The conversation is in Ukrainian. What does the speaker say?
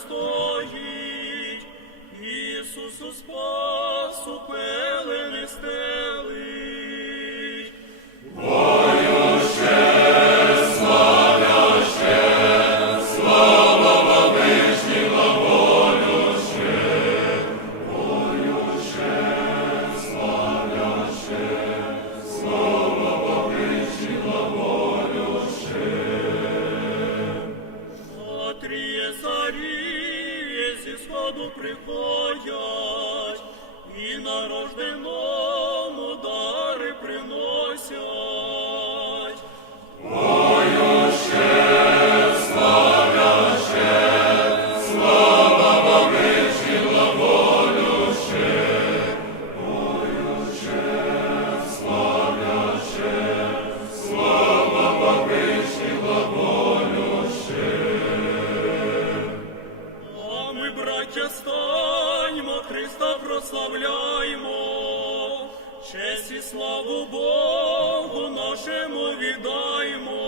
Christus. Всі славу Богу нашому віддаємо.